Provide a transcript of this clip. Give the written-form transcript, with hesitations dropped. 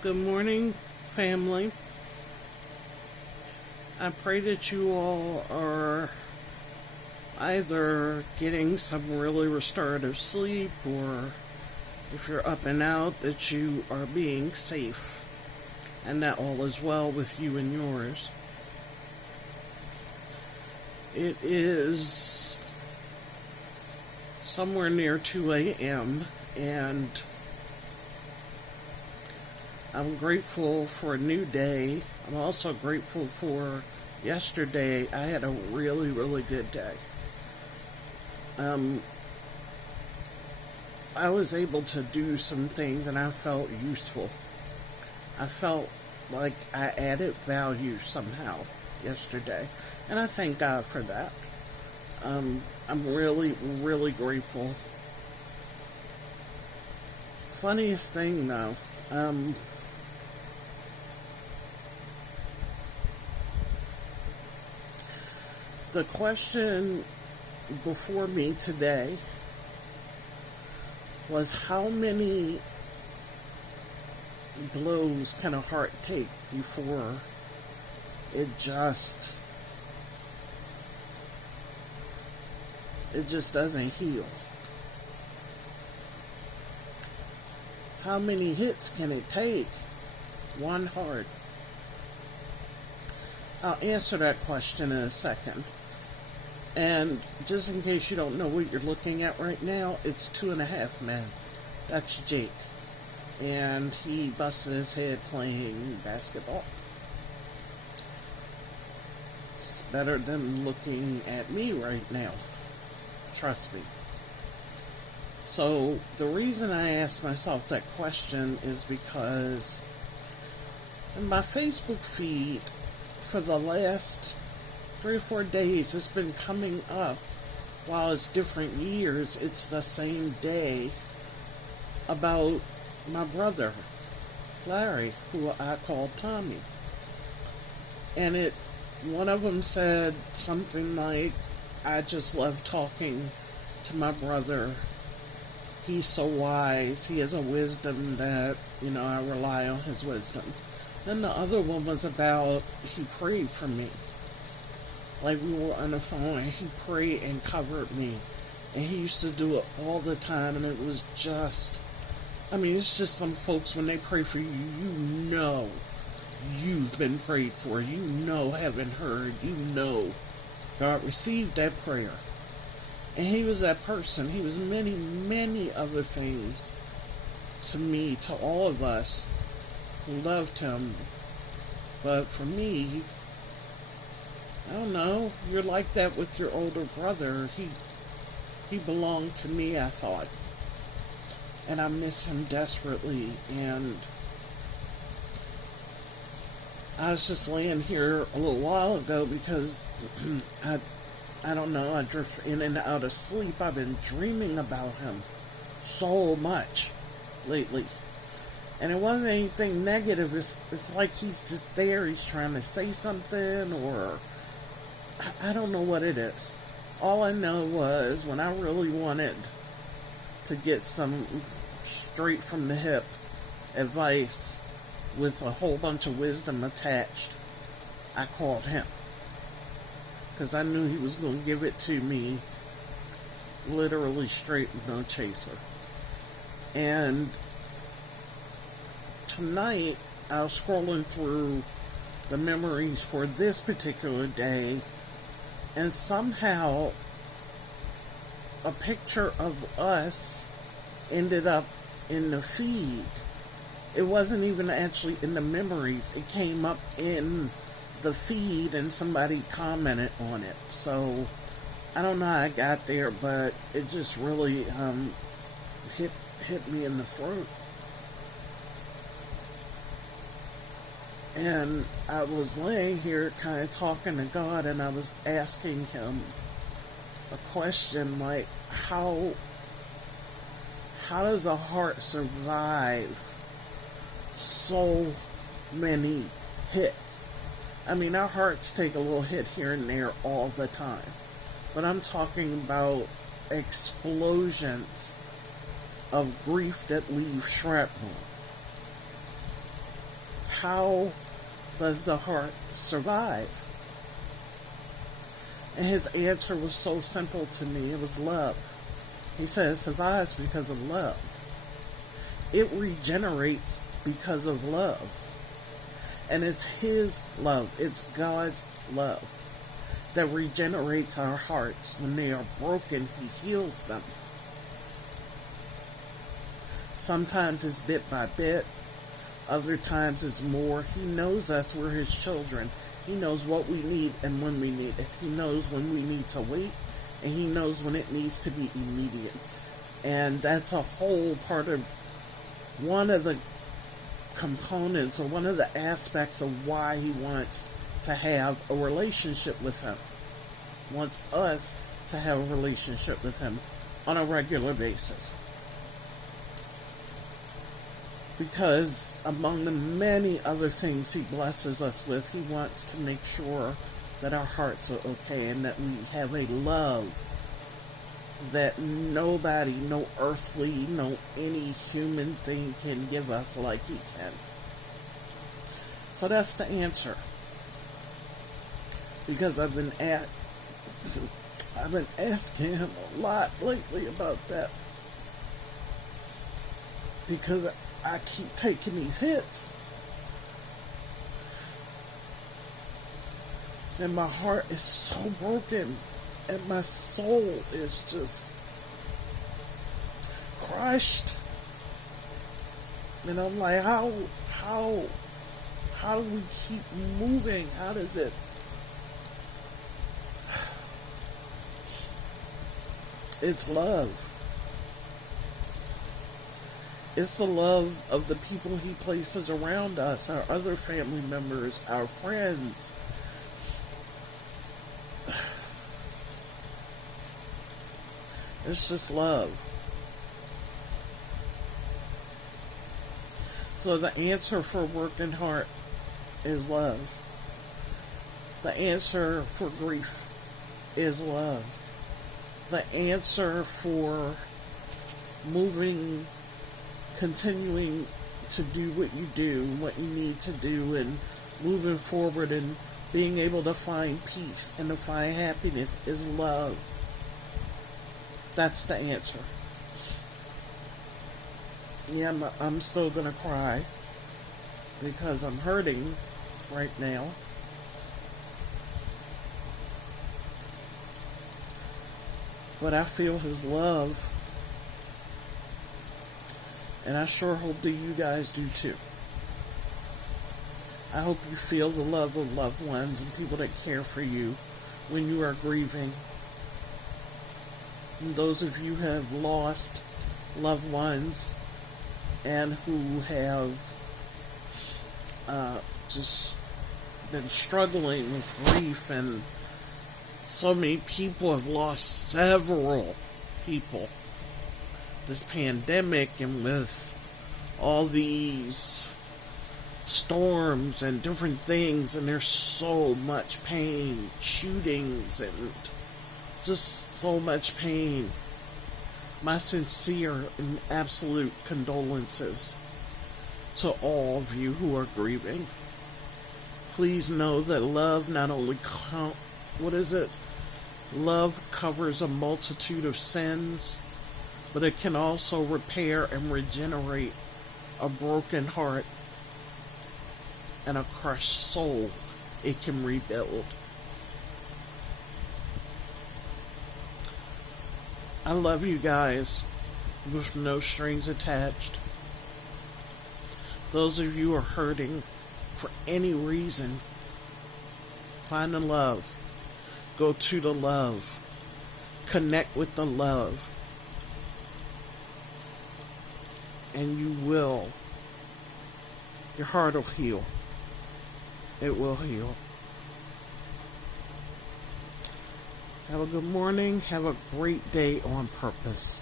Good morning, family. I pray that you all are either getting some really restorative sleep, or if you're up and out, that you are being safe and that all is well with you and yours. It is somewhere near 2 a.m. and I'm grateful for a new day. I'm also grateful for yesterday. I had a really, really good day. I was able to do some things and I felt useful. I felt like I added value somehow yesterday. And I thank God for that. I'm really, really grateful. Funniest thing though, the question before me today was, how many blows can a heart take before it just doesn't heal? How many hits can it take? One heart. I'll answer that question in a second. And just in case you don't know what you're looking at right now, it's 2.5 Men. That's Jake. And he busted his head playing basketball. It's better than looking at me right now. Trust me. So the reason I asked myself that question is because in my Facebook feed for the last 3 or 4 days, it's been coming up. While it's different years, it's the same day, about my brother Larry, who I call Tommy. And one of them said something like, I just love talking to my brother. He's so wise. He has a wisdom that, I rely on his wisdom. Then the other one was about, he prayed for me. Like, we were on the phone and he prayed and covered me. And he used to do it all the time, and it was just, it's just some folks, when they pray for you, you've been prayed for. Heaven heard. God received that prayer. And he was that person. He was many, many other things to me, to all of us who loved him. But for me, I don't know, you're like that with your older brother. He belonged to me, I thought. And I miss him desperately. And I was just laying here a little while ago because I don't know, I drift in and out of sleep. I've been dreaming about him so much lately. And it wasn't anything negative. It's like he's just there. He's trying to say something, or I don't know what it is. All I know was, when I really wanted to get some straight from the hip advice with a whole bunch of wisdom attached, I called him. Because I knew he was going to give it to me literally straight, no chaser. And tonight, I was scrolling through the memories for this particular day, and somehow a picture of us ended up in the feed. It wasn't even actually in the memories. It came up in the feed and somebody commented on it. So I don't know how I got there, but it just really hit me in the throat. And I was laying here kind of talking to God, and I was asking him a question like, how does a heart survive so many hits? Our hearts take a little hit here and there all the time. But I'm talking about explosions of grief that leave shrapnel. how does the heart survive? And his answer was so simple to me. It was love. He said it survives because of love. It regenerates because of love. And it's his love, it's God's love that regenerates our hearts. When they are broken, he heals them. Sometimes it's bit by bit, other times it's more. He knows us, we're his children. He knows what we need and when we need it. He knows when we need to wait, and he knows when it needs to be immediate. And that's a whole part of one of the components, or one of the aspects of why he wants to have a relationship with him. Wants us to have a relationship with him on a regular basis. Because among the many other things he blesses us with, he wants to make sure that our hearts are okay, and that we have a love that nobody, no earthly, no any human thing can give us like he can. So that's the answer. Because I've been asking him a lot lately about that. Because I keep taking these hits. And my heart is so broken. And my soul is just crushed. And I'm like, how do we keep moving? How does it? It's love. It's the love of the people he places around us, our other family members, our friends. It's just love. So the answer for a broken heart is love. The answer for grief is love. The answer for moving, continuing to do what you do, what you need to do, and moving forward and being able to find peace and to find happiness is love. That's the answer. Yeah, I'm still gonna cry because I'm hurting right now. But I feel his love, and I sure hope that you guys do too. I hope you feel the love of loved ones and people that care for you when you are grieving. And those of you who have lost loved ones and who have just been struggling with grief, and so many people have lost several people this pandemic, and with all these storms and different things, and there's so much pain, shootings, and just so much pain. My sincere and absolute condolences to all of you who are grieving. Please know that love not only love covers a multitude of sins, but it can also repair and regenerate a broken heart and a crushed soul. It can rebuild. I love you guys with no strings attached. Those of you who are hurting for any reason, find the love. Go to the love. Connect with the love. And you will. Your heart will heal. It will heal. Have a good morning. Have a great day on purpose.